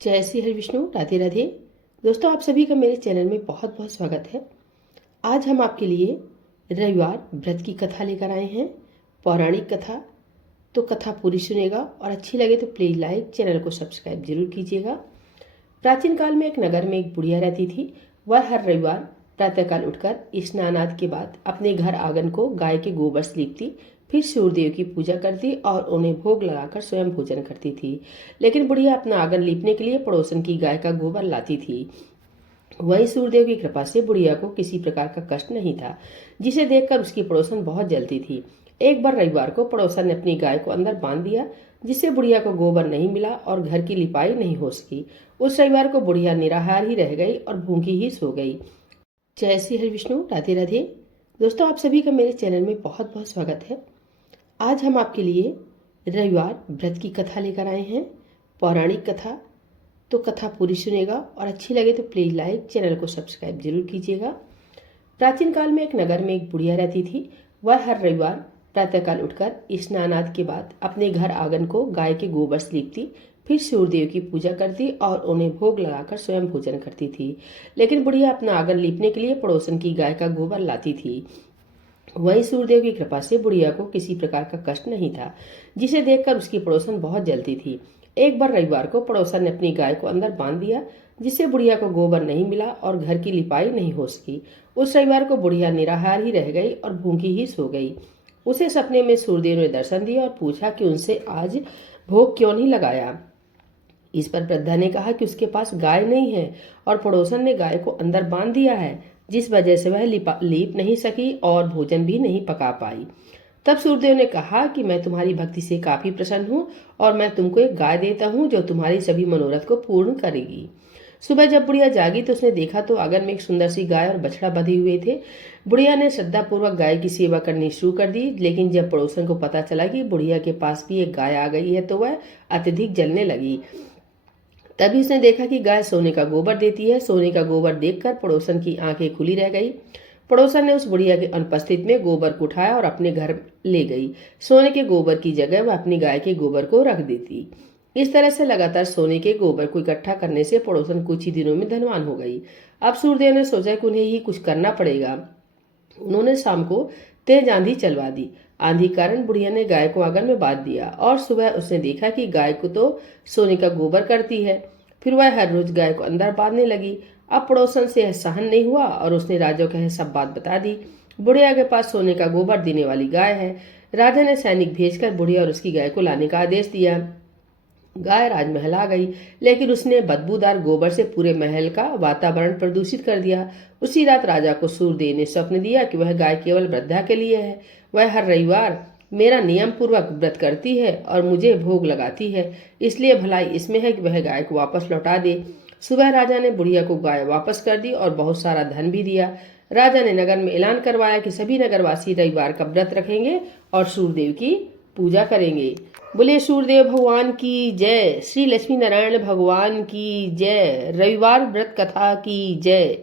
जय श्री हरि विष्णु, राधे राधे। दोस्तों, आप सभी का मेरे चैनल में बहुत बहुत स्वागत है। आज हम आपके लिए रविवार व्रत की कथा लेकर आए हैं, पौराणिक कथा। तो कथा पूरी सुनेगा और अच्छी लगे तो प्लीज लाइक, चैनल को सब्सक्राइब जरूर कीजिएगा। प्राचीन काल में एक नगर में एक बुढ़िया रहती थी। वह हर रविवार प्रातःकाल उठकर स्नान आदि के बाद अपने घर आंगन को गाय के गोबर से लीपती, फिर सूर्यदेव की पूजा करती और उन्हें भोग लगाकर स्वयं भोजन करती थी। लेकिन बुढ़िया अपना आंगन लीपने के लिए पड़ोसन की गाय का गोबर लाती थी। वहीं सूर्यदेव की कृपा से बुढ़िया को किसी प्रकार का कष्ट नहीं था, जिसे देखकर उसकी पड़ोसन बहुत जलती थी। एक बार रविवार को पड़ोसन ने अपनी गाय को अंदर बांध दिया, जिससे बुढ़िया को गोबर नहीं मिला और घर की लिपाई नहीं हो सकी। उस रविवार को बुढ़िया निराहार ही रह गई और भूखी ही सो गई। जय श्री हरि विष्णु, राधे राधे। दोस्तों, आप सभी का मेरे चैनल में बहुत बहुत स्वागत है। आज हम आपके लिए रविवार व्रत की कथा लेकर आए हैं, पौराणिक कथा। तो कथा पूरी सुनेगा और अच्छी लगे तो प्लीज लाइक, चैनल को सब्सक्राइब जरूर कीजिएगा। प्राचीन काल में एक नगर में एक बुढ़िया रहती थी। वह हर रविवार प्रातःकाल उठकर स्नान आदि के बाद अपने घर आंगन को गाय के गोबर से लीपती, फिर सूर्यदेव की पूजा करती और उन्हें भोग लगाकर स्वयं भोजन करती थी। लेकिन बुढ़िया अपना आंगन लीपने के लिए पड़ोसन की गाय का गोबर लाती थी। वहीं सूर्यदेव की कृपा से बुढ़िया को किसी प्रकार का कष्ट नहीं था, जिसे देखकर उसकी पड़ोसन बहुत जलती थी। एक बार रविवार को पड़ोसन ने अपनी गाय को अंदर बांध दिया, जिससे बुढ़िया को गोबर नहीं मिला और घर की लिपाई नहीं हो सकी। उस रविवार को बुढ़िया निराहार ही रह गई और भूखी ही सो गई। उसे सपने में सूर्यदेव ने दर्शन दिया और पूछा कि उनसे आज भोग क्यों नहीं लगाया। इस पर वृद्धा ने कहा कि उसके पास गाय नहीं है और पड़ोसन ने गाय को अंदर बांध दिया है, जिस वजह से वह लीप नहीं सकी और भोजन भी नहीं पका पाई। तब सूर्यदेव ने कहा कि मैं तुम्हारी भक्ति से काफी प्रसन्न हूँ और मैं तुमको एक गाय देता हूँ जो तुम्हारी सभी मनोरथ को पूर्ण करेगी। सुबह जब बुढ़िया जागी तो उसने देखा तो आंगन में एक सुंदर सी गाय और बछड़ा बंधे हुए थे। बुढ़िया ने श्रद्धापूर्वक गाय की सेवा करनी शुरू कर दी, लेकिन जब पड़ोसन को पता चला कि बुढ़िया के पास भी एक गाय आ गई है तो वह अत्यधिक जलने लगी। तभी उसने देखा कि गाय सोने का गोबर देती है। सोने का गोबर देखकर पड़ोसन की आंखें खुली रह गई। पड़ोसन ने उस बुढ़िया के अनुपस्थित में गोबर को उठाया और अपने घर ले गई। सोने के गोबर की जगह वह अपनी गाय के गोबर को रख देती। इस तरह से लगातार सोने के गोबर को इकट्ठा करने से पड़ोसन कुछ ही दिनों में धनवान हो गई। अब सूर्यदेव ने सोचा कि उन्हें ही कुछ करना पड़ेगा। उन्होंने शाम को तेज आंधी चलवा दी। आंधी कारण बुढ़िया ने गाय को आंगन में बांध दिया और सुबह उसने देखा कि गाय को तो सोने का गोबर करती है। फिर वह हर रोज गाय को अंदर बांधने लगी। अब पड़ोसन से यह सहन नहीं हुआ और उसने राजा को यह सब बात बता दी। बुढ़िया के पास सोने का गोबर देने वाली गाय है। राजा ने सैनिक भेजकर बुढ़िया और उसकी गाय को लाने का आदेश दिया। गाय राजमहल आ गई, लेकिन उसने बदबूदार गोबर से पूरे महल का वातावरण प्रदूषित कर दिया। उसी रात राजा को सूर्यदेव ने स्वप्न दिया कि वह गाय केवल वृद्धा के लिए है। वह हर रविवार मेरा नियम पूर्वक व्रत करती है और मुझे भोग लगाती है, इसलिए भलाई इसमें है कि वह गाय को वापस लौटा दे। सुबह राजा ने बुढ़िया को गाय वापस कर दी और बहुत सारा धन भी दिया। राजा ने नगर में ऐलान करवाया कि सभी नगरवासी रविवार का व्रत रखेंगे और सूर्यदेव की पूजा करेंगे। बोले सूर्यदेव भगवान की जय, श्री लक्ष्मी नारायण भगवान की जय, रविवार व्रत कथा की जय।